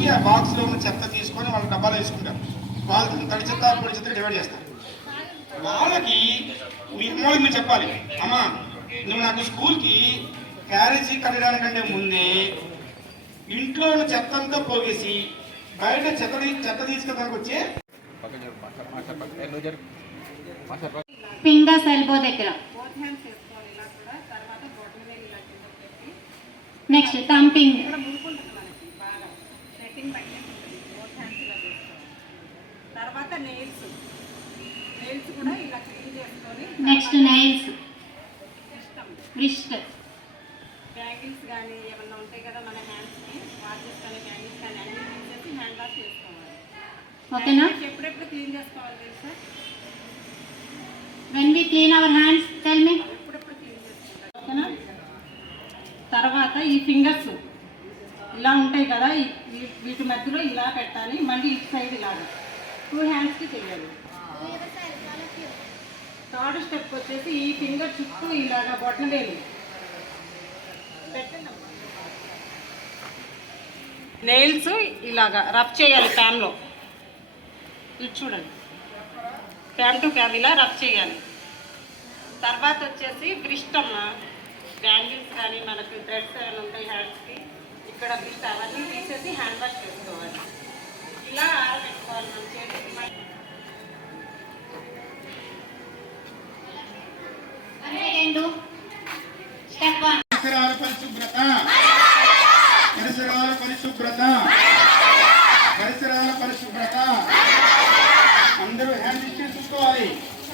వచ్చి ఆ బాక్స్లో ఉన్న చెత్త తీసుకొని వాళ్ళ డబ్బాలో వేసుకుంటారు. వాళ్ళు తడి చెత్త పొడి చెత్త డివైడ్ చేస్తారు. వాళ్ళకి మీ అమ్మోళ్ళకి మీరు చెప్పాలి, అమ్మా నువ్వు నాకు స్కూల్కి క్యారేజీ కట్టడానికంటే ముందే ఇంట్లో ఉన్న చెత్త అంతా పోగేసి బయట చెత్త తీసుకెళ్ళడానికి వచ్చే ఫింగర్స్ ఎల్బో దగ్గర, నెక్స్ట్ థంపింగ్, తర్వాత నెయిల్స్ కూడా ఇలా క్లీన్ చేసుకొని, నెక్స్ట్ నెయిల్స్, రిస్ట్, బ్యాంగిల్స్ కానీ ఏమన్నా ఉంటాయి కదా మన హ్యాండ్స్కి, వాచెస్ కానీ బ్యాంగిల్స్ కానీ అన్నీ తీసేసి హ్యాండ్ వాష్ చేసుకోవాలి. ఓకేనా? ఎప్పుడెప్పుడు క్లీన్ చేసుకోవాలి తెలుసా? when we clean our hands, tell me. ఎప్పుడెప్పుడు క్లీన్ చేసుకోవాలి, ఓకేనా? తర్వాత ఈ ఫింగర్స్ ఇలా ఉంటాయి కదా, వీటి మధ్యలో ఇలా పెట్టాలి, మళ్ళీ ఇటు సైడ్ ఇలాగా 2 హ్యాండ్స్కి చేయాలి. థర్డ్ స్టెప్ వచ్చేసి ఈ ఫింగర్ చుట్టూ ఇలాగా బొట్టన వేలు పెట్టండి. నెయిల్స్ ఇలాగా రబ్ చేయాలి ప్యాన్లో. ఇది చూడండి, ప్యాన్ టు ప్యాన్ ఇలా రబ్ చేయాలి. తర్వాత వచ్చేసి బ్రిస్ట్ అమ్మ, బ్యాంగిల్స్ కానీ మనకి థ్రెడ్స్ ఏమైనా ఉంటాయి హ్యాండ్స్కి, ఇక్కడ బ్రిస్ట్ అవన్నీ తీసేసి హ్యాండ్ వాష్ చేసుకోవాలి. ఇలా ఆరబెట్టుకోవాలి మన చేతికి. స్టెప్ 1 పరిసరాల పరిశుభ్రత, పరిసరాల పరిశుభ్రత, పరిసరాల పరిశుభ్రత. అందరూ హ్యాండ్ డిస్టెన్స్ చూసుకోవాలి.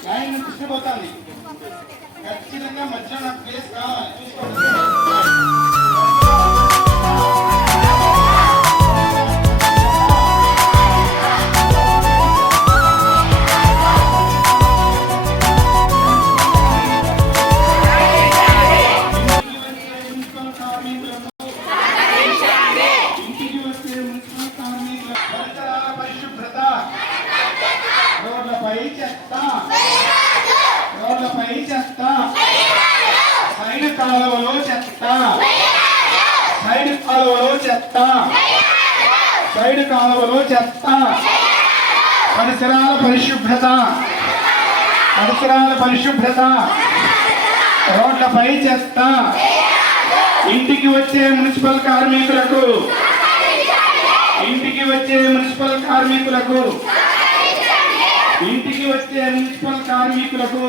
లైన్ తీసుకుపోతుంది ఖచ్చితంగా, మధ్యలో నాకు ప్లేస్ కావాలి చూసుకోవాలి. రోడ్లపై చెత్త, సైడ్ కాలువలో చెత్త, సైడ్ కాలువలో చెత్త, సైడ్ కాలువలో చెత్త. పరిసరాల పరిశుభ్రత, పరిసరాల పరిశుభ్రత, రోడ్లపై చెత్త. ఇంటికి వచ్చే మున్సిపల్ కార్మికులకు, ఇంటికి వచ్చే మున్సిపల్ కార్మికులకు, ఇంటికి వచ్చే మున్సిపల్ కార్మికులకు